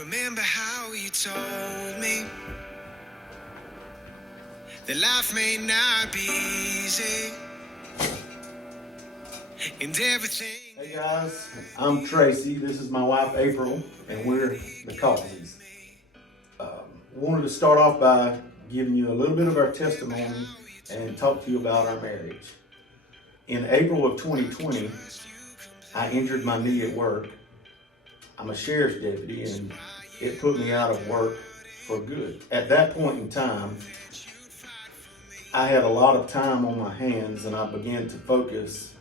remember how you told me that life may not be easy and everything. Hey guys, I'm Tracy. This is my wife April, and we're the Causeys. Wanted to start off by giving you a little bit of our testimony and talk to you about our marriage. In April of 2020, I injured my knee at work. I'm a sheriff's deputy, and it put me out of work for good. At that point in time, I had a lot of time on my hands, and I began to focus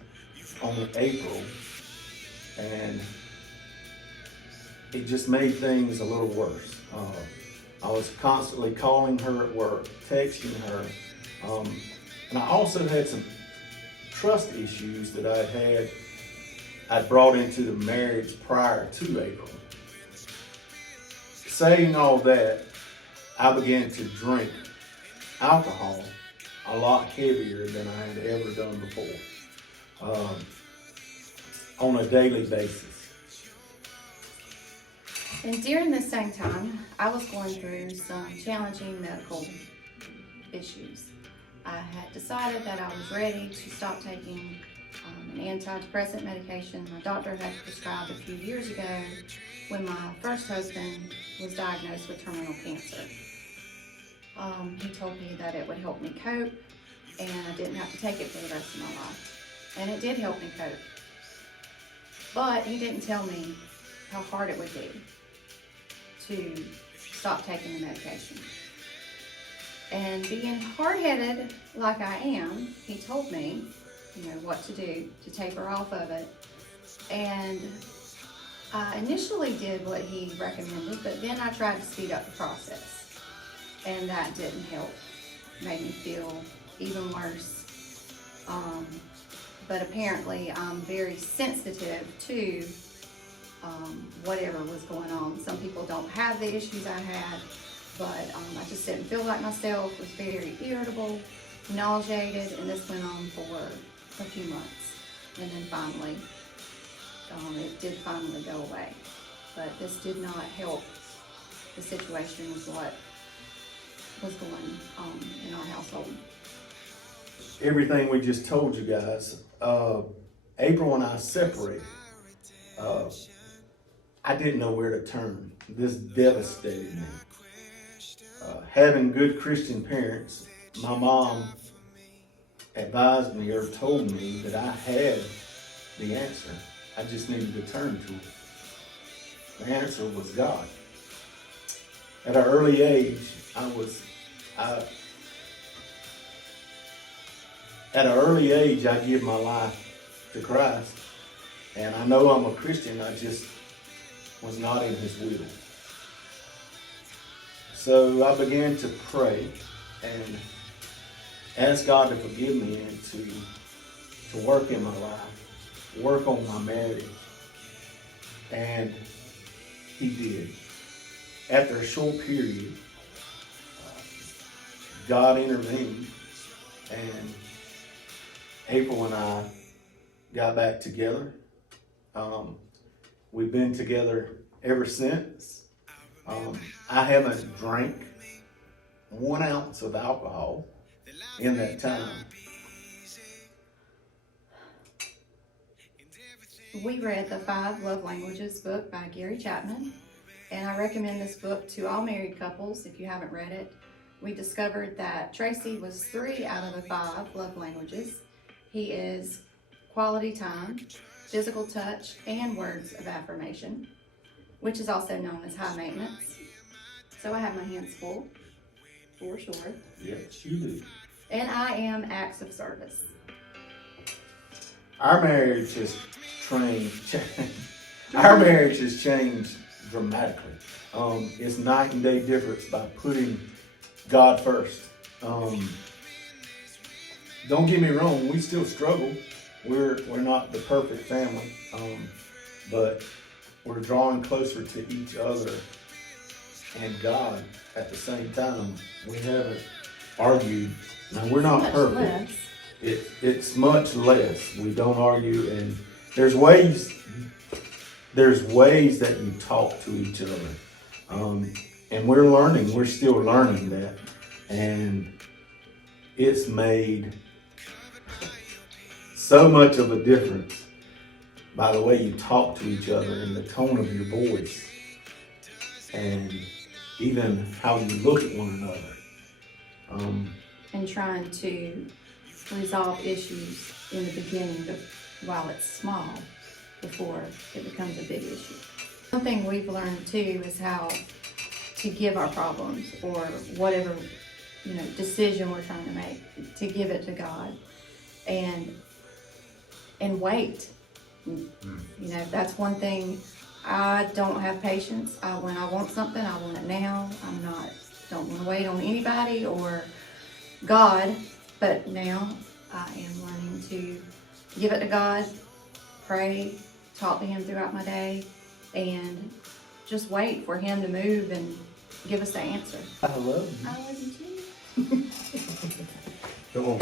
on April, and it just made things a little worse. I was constantly calling her at work, texting her, and I also had some trust issues that I'd brought into the marriage prior to April. Saying all that, I began to drink alcohol a lot heavier than I had ever done before, on a daily basis. And during this same time, I was going through some challenging medical issues. I had decided that I was ready to stop taking an antidepressant medication my doctor had prescribed a few years ago when my first husband was diagnosed with terminal cancer. He told me that it would help me cope and I didn't have to take it for the rest of my life. And it did help me cope. But he didn't tell me how hard it would be to stop taking the medication. And being hard-headed like I am, he told me, what to do to taper off of it. And I initially did what he recommended, but then I tried to speed up the process. And that didn't help. Made me feel even worse. But apparently I'm very sensitive to whatever was going on. Some people don't have the issues I had, but I just didn't feel like myself, was very irritable, nauseated, and this went on for a few months. And then finally, it did finally go away. But this did not help the situation with what was going on in our household. Everything we just told you guys, April and I separated. I didn't know where to turn. This devastated me. Having good Christian parents, my mom advised me or told me that I had the answer. I just needed to turn to it. The answer was God. At an early age, I give my life to Christ, and I know I'm a Christian. I just was not in His will. So I began to pray and ask God to forgive me and to work in my life, work on my marriage, and He did. After a short period, God intervened, and April and I got back together. We've been together ever since. I haven't drank 1 ounce of alcohol in that time. We read the 5 Love Languages book by Gary Chapman, and I recommend this book to all married couples if you haven't read it. We discovered that Tracy was 3 out of the 5 love languages. He is quality time, physical touch, and words of affirmation, which is also known as high maintenance. So I have my hands full, for sure. Yes, you do. And I am acts of service. Our marriage has changed dramatically. It's night and day difference by putting God first. Don't get me wrong, we still struggle. We're not the perfect family, but we're drawing closer to each other and God at the same time. We haven't argued. Now, we're not perfect. It's much less. We don't argue, and there's ways that you talk to each other And we're still learning that. And it's made so much of a difference by the way you talk to each other and the tone of your voice and even how you look at one another. And trying to resolve issues in the beginning while it's small before it becomes a big issue. One thing we've learned too is how to give our problems or whatever, decision we're trying to make, to give it to God and wait. That's one thing. I don't have patience. When I want something, I want it now. Don't want to wait on anybody or God, but now I am learning to give it to God, pray, talk to Him throughout my day, and just wait for Him to move and give us the answer. I love you. I love you too. Come on.